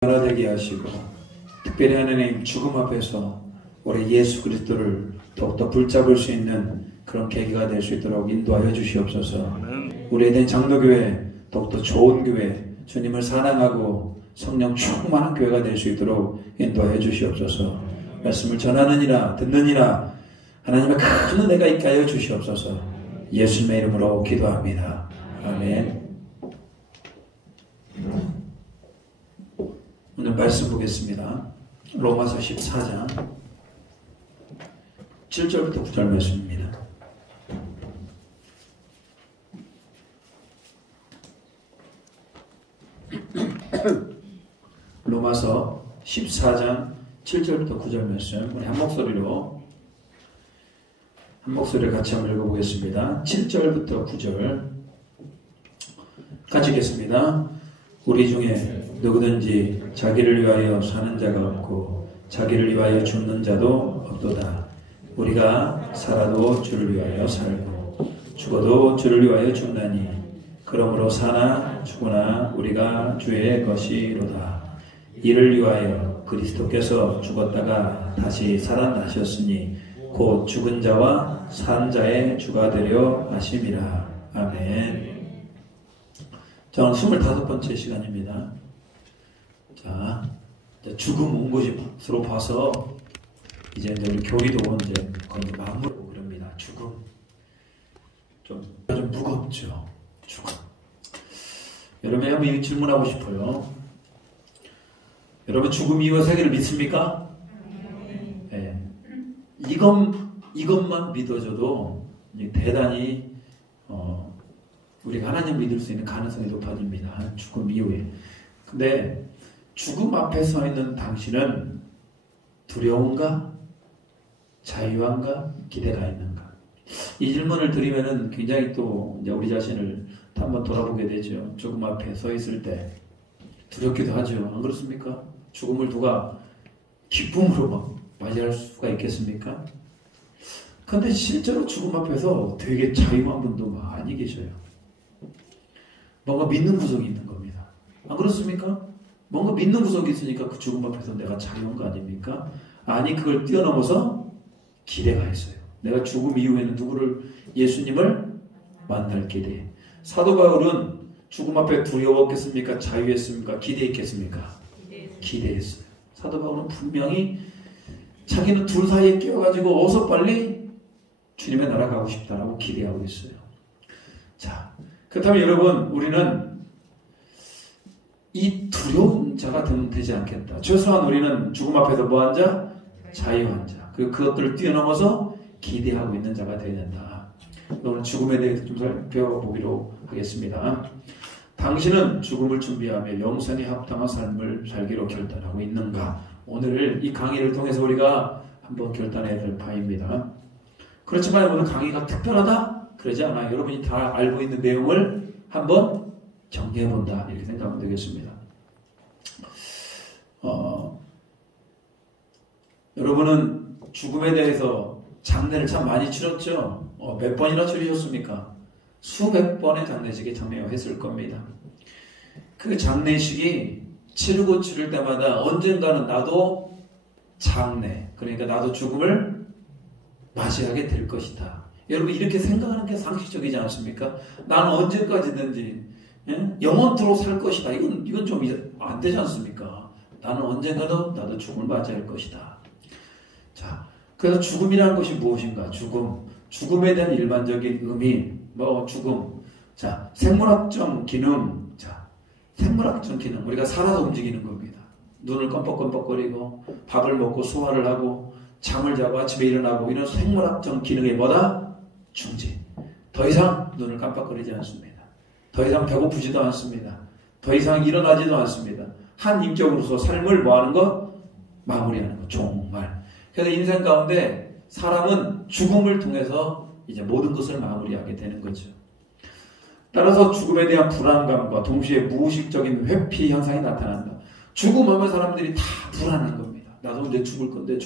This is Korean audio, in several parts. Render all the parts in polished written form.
변화되게 하시고, 특별히 하나님 죽음 앞에서 우리 예수 그리스도를 더욱더 붙잡을 수 있는 그런 계기가 될 수 있도록 인도하여 주시옵소서. 우리 에덴 장로교회 더욱더 좋은 교회, 주님을 사랑하고 성령 충만한 교회가 될 수 있도록 인도하여 주시옵소서. 말씀을 전하느니라 듣느니라 하나님의 큰 은혜가 있게 하여 주시옵소서. 예수님의 이름으로 기도합니다. 아멘. 오늘 말씀 보겠습니다. 로마서 14장 7절부터 9절 말씀입니다. 로마서 14장 7절부터 9절 말씀, 우리 한 목소리를 같이 한번 읽어보겠습니다. 7절부터 9절 같이 읽겠습니다. 우리 중에 누구든지 자기를 위하여 사는 자가 없고 자기를 위하여 죽는 자도 없도다. 우리가 살아도 주를 위하여 살고 죽어도 주를 위하여 죽나니 그러므로 사나 죽으나 우리가 주의 것이로다. 이를 위하여 그리스도께서 죽었다가 다시 살아나셨으니 곧 죽은 자와 산 자의 주가 되려 하심이라. 아멘. 저는 25번째 시간입니다. 자, 죽음 온 것으로 봐서 이제 우리 교리도 이제 거의 마무리하고 그럽니다. 죽음 좀 무겁죠. 죽음. 여러분 한번 이 질문하고 싶어요. 여러분 죽음 이후 세계를 믿습니까? 네. 이것만 믿어줘도 대단히 우리가 하나님 믿을 수 있는 가능성이 높아집니다. 죽음 이후에. 근데 죽음 앞에 서 있는 당신은 두려움과 자유함과 기대가 있는가? 이 질문을 드리면은 굉장히 또 이제 우리 자신을 한번 돌아보게 되죠. 죽음 앞에 서 있을 때 두렵기도 하죠. 안 그렇습니까? 죽음을 누가 기쁨으로 막 맞이할 수가 있겠습니까? 근데 실제로 죽음 앞에서 되게 자유한 분도 많이 계셔요. 뭔가 믿는 구석이 있는 겁니다. 안 그렇습니까? 뭔가 믿는 구석이 있으니까 그 죽음 앞에서 내가 자유한 거 아닙니까? 아니, 그걸 뛰어넘어서 기대가 있어요. 내가 죽음 이후에는 누구를, 예수님을 만날 기대. 사도 바울은 죽음 앞에 두려웠겠습니까? 자유했습니까? 기대했겠습니까? 기대했어요. 사도 바울은 분명히 자기는 둘 사이에 끼어가지고 어서 빨리 주님의 나라 가고 싶다라고 기대하고 있어요. 자, 그렇다면 여러분, 우리는 이 두려운 자가 되지 않겠다. 최소한 우리는 죽음 앞에서 뭐한 자? 자유한 자. 그것들을 뛰어넘어서 기대하고 있는 자가 되어야 된다. 오늘 죽음에 대해서 좀 살펴보기로 하겠습니다. 당신은 죽음을 준비하며 영생에 합당한 삶을 살기로 결단하고 있는가? 오늘 이 강의를 통해서 우리가 한번 결단해야 될 바입니다. 그렇지만 오늘 강의가 특별하다? 그러지 않아요. 여러분이 다 알고 있는 내용을 한번 정리해본다, 이렇게 생각하면 되겠습니다. 여러분은 죽음에 대해서 장례를 참 많이 치렀죠? 몇 번이나 치르셨습니까? 수백 번의 장례식에 참여했을 겁니다. 그 장례식이 치르고 치를 때마다 언젠가는 나도 장례, 그러니까 나도 죽음을 맞이하게 될 것이다. 여러분 이렇게 생각하는 게 상식적이지 않습니까? 나는 언제까지든지 영원토록 살 것이다. 이건 좀 안 되지 않습니까? 나는 언젠가는 나도 죽음을 맞이할 것이다. 자, 그래서 죽음이라는 것이 무엇인가? 죽음에 대한 일반적인 의미, 죽음. 자, 생물학적 기능. 자, 생물학적 기능. 우리가 살아서 움직이는 겁니다. 눈을 껌뻑껌뻑거리고 밥을 먹고 소화를 하고 잠을 자고 아침에 일어나고 이런 생물학적 기능이 뭐다? 중지. 더 이상 눈을 깜빡거리지 않습니다. 더 이상 배고프지도 않습니다. 더 이상 일어나지도 않습니다. 한 인격으로서 삶을 뭐하는 것? 마무리하는 것. 정말. 그래서 인생 가운데 사람은 죽음을 통해서 이제 모든 것을 마무리하게 되는 거죠. 따라서 죽음에 대한 불안감과 동시에 무의식적인 회피 현상이 나타난다. 죽음하면 사람들이 다 불안한 겁니다. 나도 이제 죽을 건데.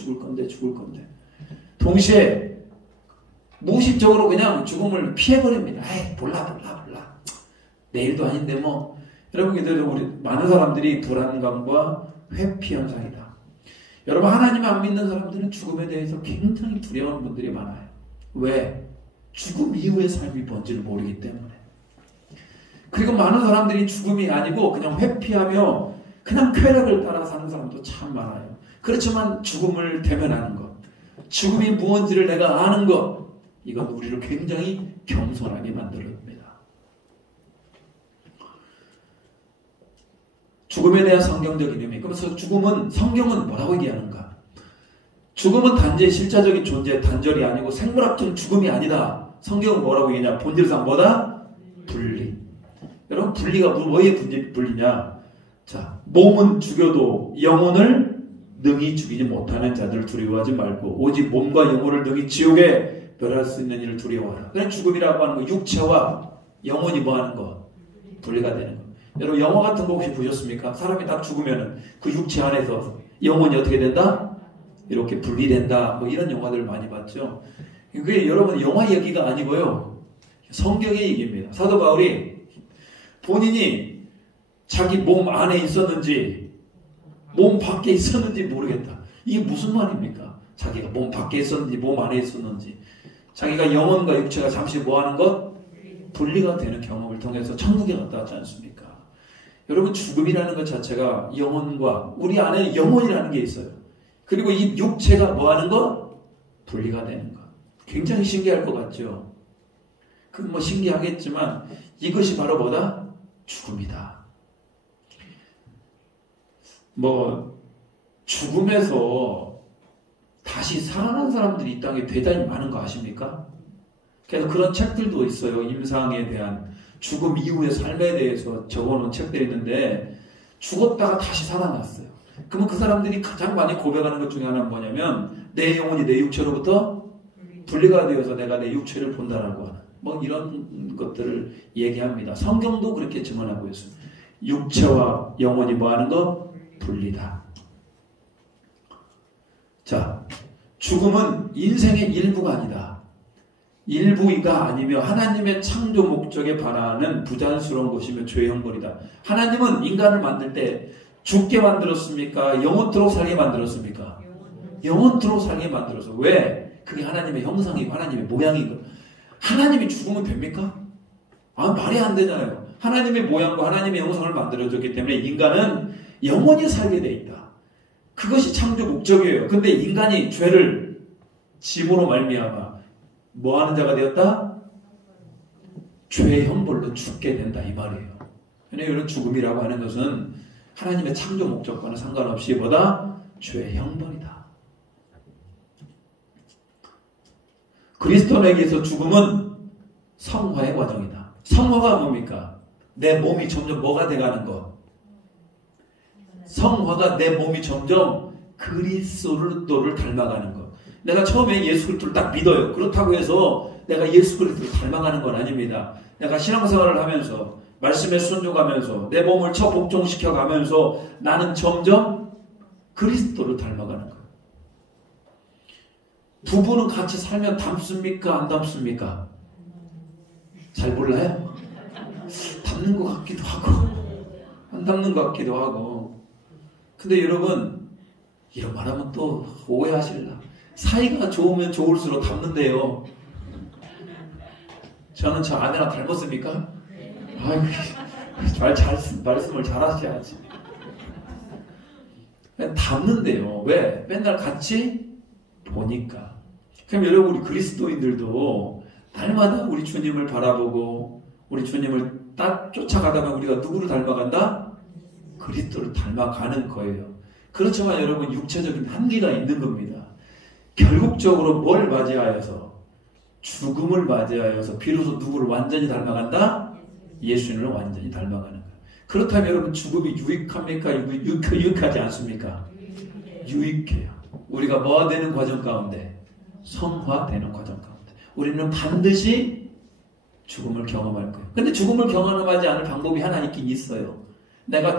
동시에 무의식적으로 그냥 죽음을 피해버립니다. 에이, 몰라. 내일도 아닌데 여러분, 이대로 우리 많은 사람들이 불안감과 회피 현상이다. 여러분, 하나님 안 믿는 사람들은 죽음에 대해서 굉장히 두려워하는 분들이 많아요. 왜? 죽음 이후의 삶이 뭔지를 모르기 때문에. 그리고 많은 사람들이 죽음이 아니고 그냥 회피하며 그냥 쾌락을 따라 사는 사람도 참 많아요. 그렇지만 죽음을 대면하는 것, 죽음이 무엇인지를 내가 아는 것, 이건 우리를 굉장히 겸손하게 만들어줍니다. 죽음에 대한 성경적인 의미. 그래서 죽음은, 성경은 뭐라고 얘기하는가? 죽음은 단지 실제적인 존재, 단절이 아니고 생물학적인 죽음이 아니다. 성경은 뭐라고 얘기하냐? 본질상 뭐다? 분리. 여러분, 분리가 뭐의 분리냐? 자, 몸은 죽여도 영혼을 능히 죽이지 못하는 자들을 두려워하지 말고 오직 몸과 영혼을 능히 지옥에 멸할 수 있는 일을 두려워하라. 그냥 죽음이라고 하는 거, 육체와 영혼이 뭐 하는 거? 분리가 되는 거. 여러분, 영화 같은 거 혹시 보셨습니까? 사람이 딱 죽으면은 그 육체 안에서 영혼이 어떻게 된다? 이렇게 분리된다. 뭐 이런 영화들을 많이 봤죠. 그게 여러분 영화 얘기가 아니고요. 성경의 얘기입니다. 사도 바울이 본인이 자기 몸 안에 있었는지 몸 밖에 있었는지 모르겠다. 이게 무슨 말입니까? 자기가 몸 밖에 있었는지 몸 안에 있었는지, 자기가 영혼과 육체가 잠시 뭐하는 것? 분리가 되는 경험을 통해서 천국에 갔다 왔지 않습니까? 여러분, 죽음이라는 것 자체가 영혼과 우리 안에 영혼이라는 게 있어요. 그리고 이 육체가 뭐하는 것? 분리가 되는 것. 굉장히 신기할 것 같죠? 그 뭐 신기하겠지만 이것이 바로 뭐다? 죽음이다. 뭐 죽음에서 다시 살아난 사람들이 이 땅에 대단히 많은 거 아십니까? 그래서 그런 책들도 있어요. 임상에 대한, 죽음 이후의 삶에 대해서 적어놓은 책들이 있는데 죽었다가 다시 살아났어요. 그러면 그 사람들이 가장 많이 고백하는 것 중에 하나는 뭐냐면 내 영혼이 내 육체로부터 분리가 되어서 내가 내 육체를 본다라고 하는 뭐 이런 것들을 얘기합니다. 성경도 그렇게 증언하고 있습니다. 육체와 영혼이 뭐하는 거? 분리다. 자, 죽음은 인생의 일부가 아니다. 일부가 아니며 하나님의 창조 목적에 반하는 부자연스러운 것이며 죄의 형벌이다. 하나님은 인간을 만들 때 죽게 만들었습니까? 영원토록 살게 만들었습니까? 영원토록 살게 만들어서. 왜? 그게 하나님의 형상이고 하나님의 모양이고. 하나님이 죽으면 됩니까? 아, 말이 안 되잖아요. 하나님의 모양과 하나님의 형상을 만들어줬기 때문에 인간은 영원히 살게 돼 있다. 그것이 창조 목적이에요. 근데 인간이 죄를 짐으로 말미암아 뭐하는 자가 되었다? 죄의 형벌로 죽게 된다, 이 말이에요. 이런 죽음이라고 하는 것은 하나님의 창조 목적과는 상관없이 뭐다? 죄의 형벌이다. 그리스도인에게서 죽음은 성화의 과정이다. 성화가 뭡니까? 내 몸이 점점 뭐가 돼가는 것? 성화가 내 몸이 점점 그리스도를 닮아가는 것. 내가 처음에 예수 그리스도를 딱 믿어요. 그렇다고 해서 내가 예수 그리스도를 닮아가는 건 아닙니다. 내가 신앙생활을 하면서 말씀에 순종하면서 내 몸을 복종시켜가면서 나는 점점 그리스도를 닮아가는 거예요. 부부는 같이 살면 닮습니까? 안 닮습니까? 잘 몰라요? 닮는 것 같기도 하고 안 닮는 것 같기도 하고. 근데 여러분, 이런 말하면 또 오해하실라. 사이가 좋으면 좋을수록 닮는데요. 저는 저 아내랑 닮았습니까? 아이고, 말씀을 잘 하셔야지. 닮는데요. 왜? 맨날 같이 보니까. 그럼 여러분, 우리 그리스도인들도 날마다 우리 주님을 바라보고 우리 주님을 쫓아가다 보면 우리가 누구를 닮아간다? 그리스도를 닮아가는 거예요. 그렇지만 여러분, 육체적인 한계가 있는 겁니다. 결국적으로 뭘 맞이하여서? 죽음을 맞이하여서 비로소 누구를 완전히 닮아간다? 예수님을 완전히 닮아가는 거예요. 그렇다면 여러분, 죽음이 유익합니까? 유익하지 않습니까? 유익해요. 우리가 뭐가 되는 과정 가운데? 성화되는 과정 가운데 우리는 반드시 죽음을 경험할 거예요. 근데 죽음을 경험하지 않을 방법이 하나 있긴 있어요. 내가